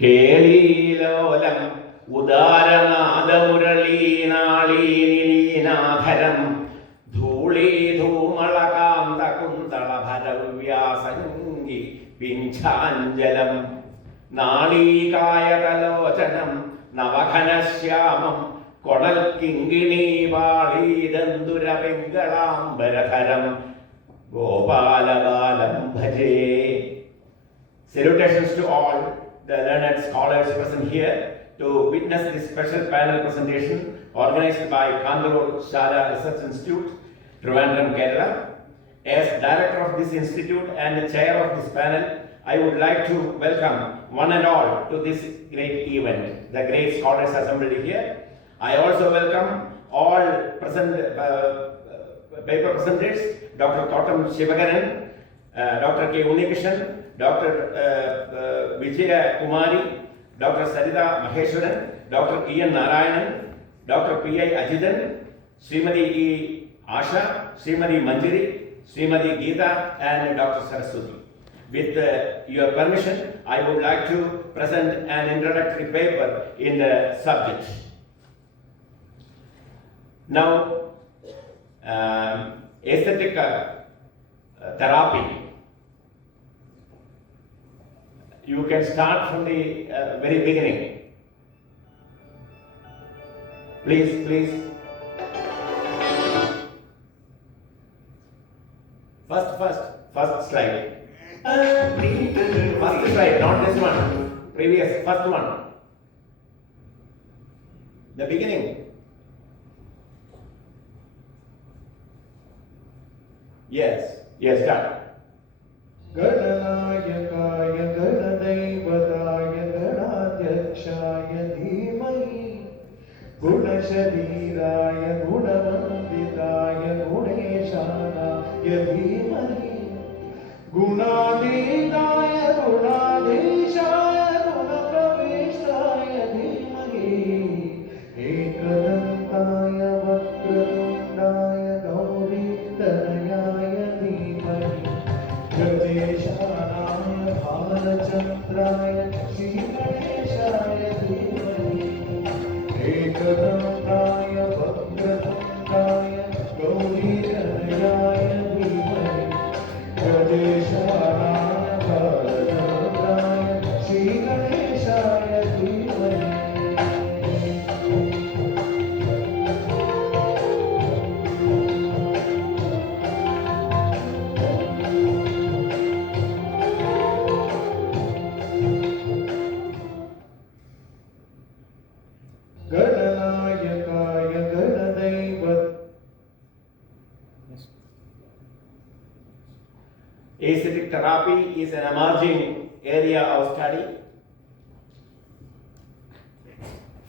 കേളീലോലം ഉദാരനാദമുരളീനാളീനിലീനാധരം ധൂളീധൂമളകാന്തകുന്തളഭരവ്യാസംഗി പിഞ്ചാഞ്ജലം നാളീകായതലോചനം നവഘനശ്യാമം കൊടൽ കിങ്കിണീവാളീദന്തുരപിംഗളാംബരധരം ഗോപാലബാലം ഭജേ. Salutations to all the learned scholars present here to witness this special panel presentation organized by Kathmandu Shala Research Institute, Trivandrum, Kerala. As director of this institute and the chair of this panel, I would like to welcome one and all to this great event, the great scholars assembled here. I also welcome all present paper presenters, Dr. Kautam Shivagaran, Dr. K. Unikishan, Dr. Vijaya Kumari, Dr. Sarita Maheshwaran, Dr. E.N. Narayanan, Dr. P.I. Ajidan, Srimati E. Asha, Srimati Manjiri, Srimati Geeta, and Dr. Saraswati. With your permission, I would like to present an introductory paper in the subject. Now, aesthetic therapy. You can start from the very beginning. Please. First slide. First slide, not this one. Previous, first one. The beginning. Yes, start. गणनायकाय गणदैवताय गणाध्यक्षाय धीमहि गुणशरीराय गुणवन्दिताय गुणेशानाय धीमहि गुणातीताय गुणाधीशाय गुणप्रविष्टाय धीमहि एकदन्ताय वक्रतुण्डाय गौरीतनयाय धीमहि गणेशानाय भालचन्द्राय श्रीगणेशाय धीमहि एकदन्ताय वक्रतुण्डाय गौरीतनयाय धीमहि गणेशानाय भालचन्द्राय श्रीगणेशाय धीमहि. गणनायकाय गणदैवत. Aesthetic therapy is an emerging area of study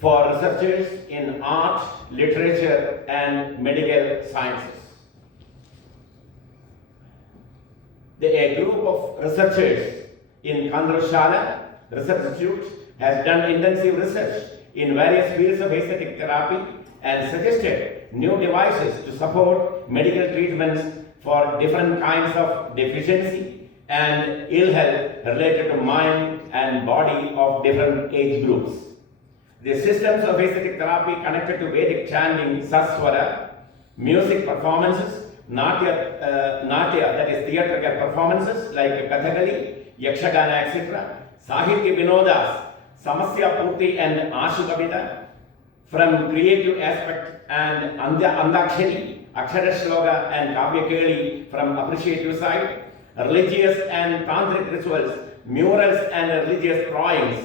for researchers in art, literature, and medical sciences. A group of researchers in Kathmandu Shala Research Institute has done intensive research in various fields of aesthetic therapy and suggested new devices to support medical treatments for different kinds of deficiency and ill health related to mind and body of different age groups. The systems of aesthetic therapy connected to Vedic chanting, saswara, music performances, natya, that is theatrical performances like Kathakali, Yakshagana, etc., Sahitya Vinodas, Samasya Purti and Ashu Kavita, from creative aspect and Andakshari, Akshara Shloka and Kavya Keli from appreciative side, religious and tantric rituals, murals and religious drawings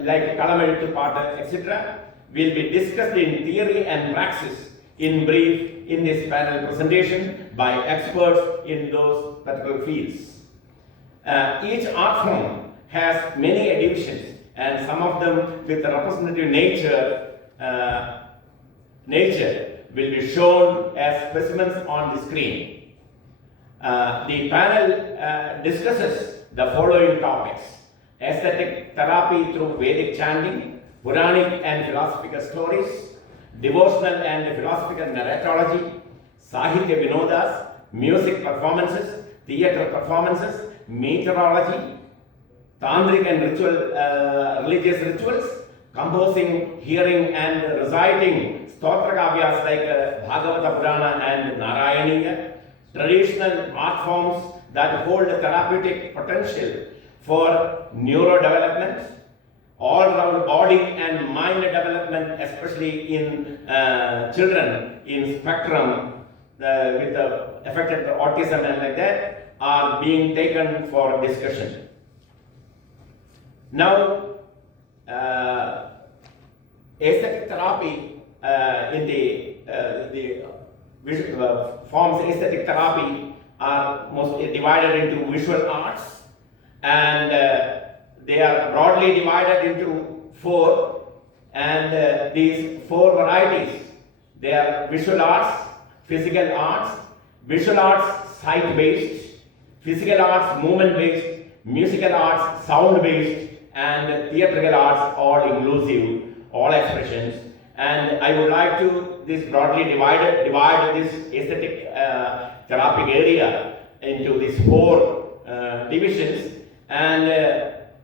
like Kalameltu Pata, etc., will be discussed in theory and praxis in brief in this panel presentation by experts in those particular fields. Each art form has many divisions and some of them with representative nature will be shown as specimens on the screen. The panel discusses the following topics: aesthetic therapy through Vedic chanting, Puranic and philosophical stories, devotional and philosophical narratology, Sahitya Vinodas, music performances, theatre performances, meteorology, tantric and religious rituals, composing, hearing, and reciting stotra kavyas like Bhagavata Purana and Narayaniya, traditional art forms that hold therapeutic potential for neurodevelopment, all-round body and mind development, especially in children in spectrum with affected autism and like that, are being taken for discussion. Now, aesthetic therapy in the forms aesthetic therapy are mostly divided into visual arts, and they are broadly divided into four, and these four varieties, they are visual arts, physical arts, visual arts sight-based, physical arts movement-based, musical arts sound-based, and theatrical arts all inclusive, all expressions. And I would like to this broadly divide this aesthetic therapeutic area into these four divisions, and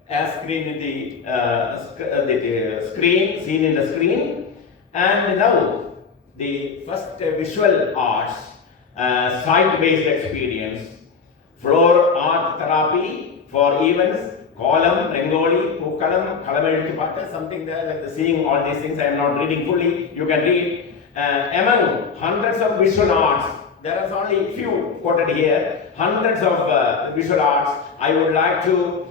as seen in the screen, seen in the screen. And now the first visual arts, sight-based experience, floor art therapy for events, column, rangoli, pookalam, kalameluttu, something there like seeing all these things. I am not reading fully, you can read. Among hundreds of visual arts, there are only few quoted here, hundreds of visual arts. I would like to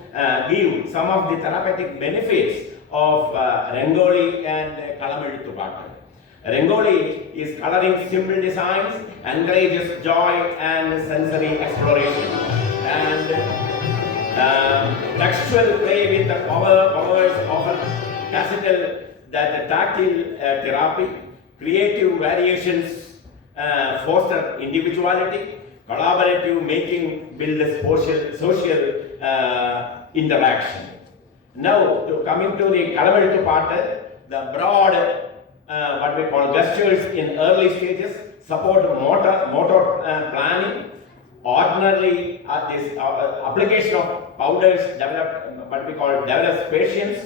give some of the therapeutic benefits of rangoli and kalameluttu. Rangoli is coloring simple designs, encourages joy and sensory exploration. And textual play with the powers often classical that tactile therapy, creative variations foster individuality, collaborative making build a social interaction. Now, coming to the Kalameluttu part, the broad what we call gestures in early stages support motor planning. Ordinarily, this application of powders develop what we call develops patience,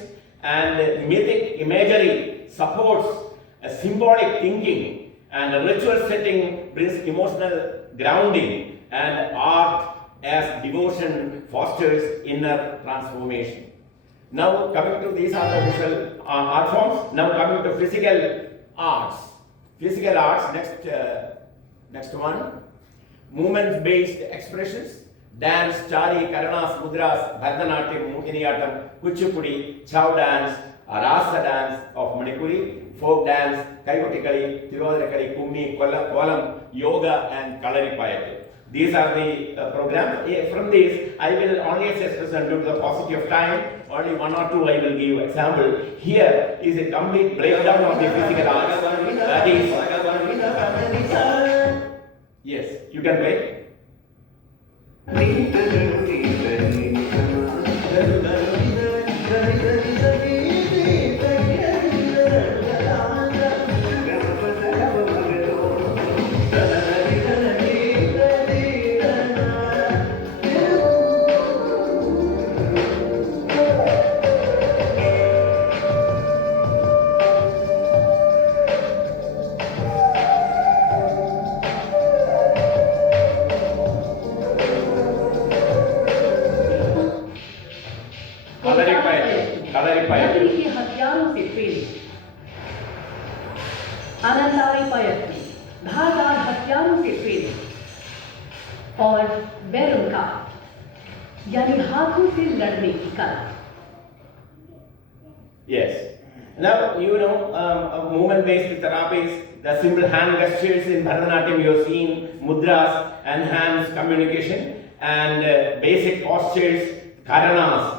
and mythic imagery supports a symbolic thinking, and ritual setting brings emotional grounding, and art as devotion fosters inner transformation. Now coming to these are the visual art forms. Now coming to physical arts. Physical arts, next one. Movement-based expressions, dance, chari, karanas, mudras, bharatanatyam, mohiniyattam, kuchipudi, chow dance, rasa dance of Manipuri, folk dance, kaivotikali, thiruvadirukali, kummi, kolam, yoga, and kalaripayattu. These are the programs. From these, I will only assess due to the paucity of time. Only one or two I will give example. Here is a complete breakdown of the physical arts. That is, yes, you can play. नगरी के हथियारों से प्रेरित अनंताई पयत्ती धारदार हथियारों से प्रेरित और बैरून का यानी हाथों से लड़ने की कला. Yes. Now you know movement-based therapies, the simple hand gestures in Bharatanatyam you have seen, mudras and hands communication, and basic postures, karanas,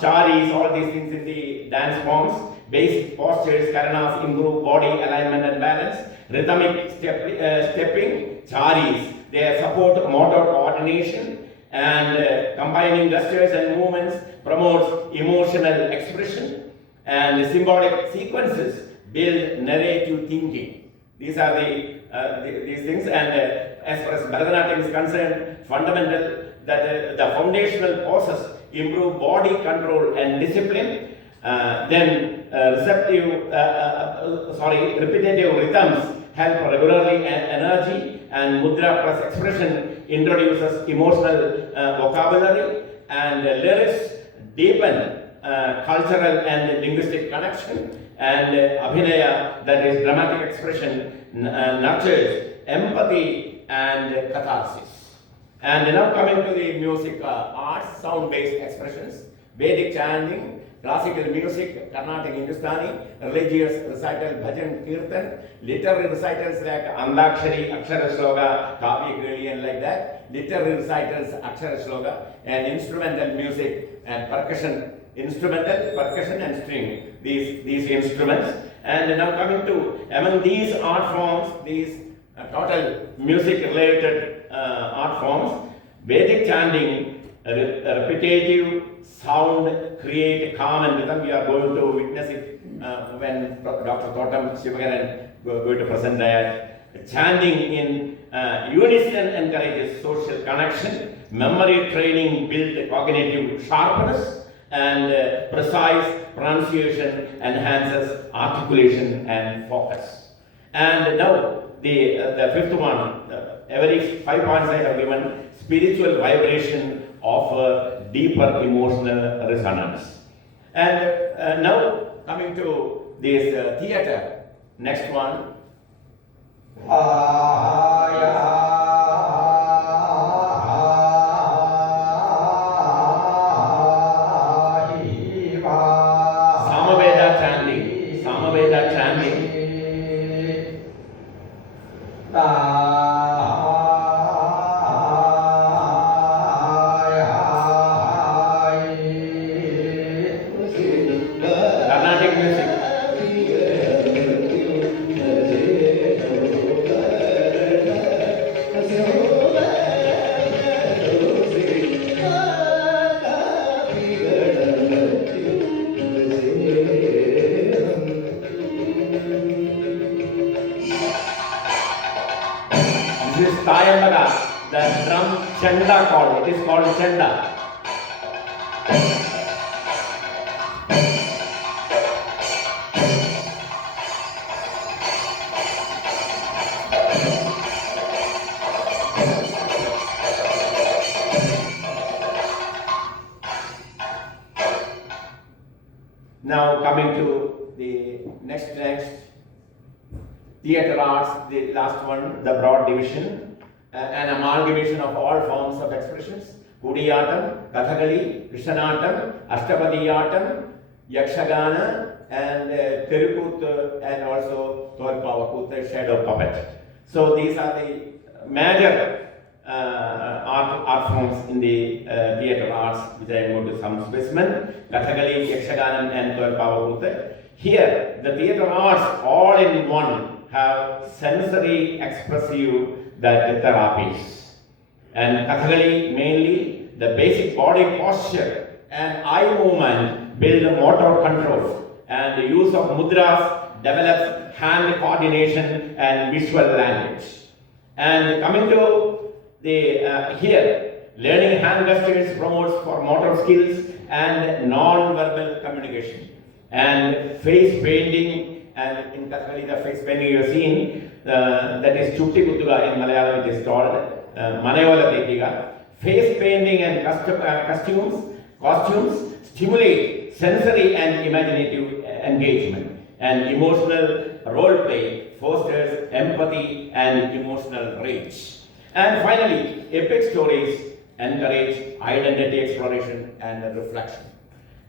charis, all these things in the dance forms. Basic postures, karanas improve body alignment and balance. Rhythmic stepping, charis, they support motor coordination, and combining gestures and movements promotes emotional expression. And symbolic sequences build narrative thinking. These are these things. And as far as Bharatanatyam is concerned, fundamental that the foundational poses improve body control and discipline. Repetitive rhythms help regularly and energy, and mudra plus expression introduces emotional vocabulary, and lyrics deepen cultural and linguistic connection, and abhinaya, that is dramatic expression, nurtures empathy and catharsis. And now coming to the music arts, sound-based expressions, Vedic chanting, classical music, Carnatic Hindustani, religious recital, bhajan, kirtan, literary recitals like Andakshari, Akshara Shloka, Kavi, Grili, and like that, literary recitals, Akshara Shloka, and instrumental music and percussion, instrumental, percussion and string, these instruments. And now coming to, among these art forms, these total music related art forms, Vedic chanting, repetitive sound create calm and rhythm. We are going to witness it when Dr. Thotam Shivagaran going to present that. Chanting in unison encourages social connection, memory training builds cognitive sharpness, and precise pronunciation enhances articulation and focus. And now the fifth one, every 5 points I have given, spiritual vibration of deeper emotional resonance. And now coming to this theater, next one. Samaveda chanting. Carnatic music. This is Tayambaga, the drum chanda chord. It is called chanda. Now coming to the next theatre arts, the last one, the broad division, an amalgamation of all forms of expressions, Kudiyatam, Kathakali, Krishnatam, Ashtapadiyattam, Yakshagana, and Tirukut, and also Torpavakut, shadow puppet. So these are the major art forms in the theatre arts, which I am going to some specimen, Kathakali, Yakshaganam, and Torpavakut. Here, the theatre arts all in one have sensory expressive therapies. And Kathakali mainly the basic body posture and eye movement build motor control, and the use of mudras develops hand coordination and visual language. And coming to the here, learning hand gestures promotes for motor skills and non-verbal communication. And face painting, and in Kathakali the face painting you have seen, that is Chutti Kuttuga in Malayalam, it is called Manayola Tekiga. Face painting and costumes stimulate sensory and imaginative engagement, and emotional role play fosters empathy and emotional range. And finally, epic stories encourage identity exploration and reflection.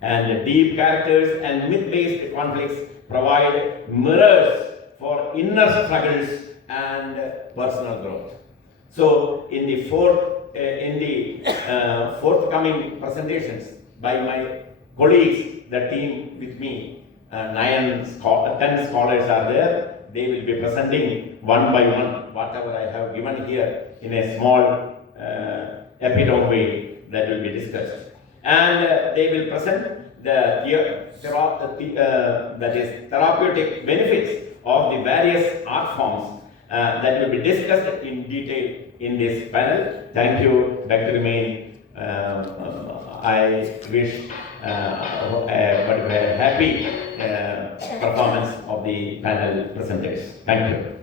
And deep characters and myth-based conflicts provide mirrors for inner struggles and personal growth. So, in the forthcoming presentations by my colleagues, the team with me, 10 scholars are there. They will be presenting one by one whatever I have given here in a small epitome way that will be discussed. And they will present that is therapeutic benefits of the various art forms that will be discussed in detail in this panel. Thank you. Back to remain I wish a happy performance of the panel presenters. Thank you.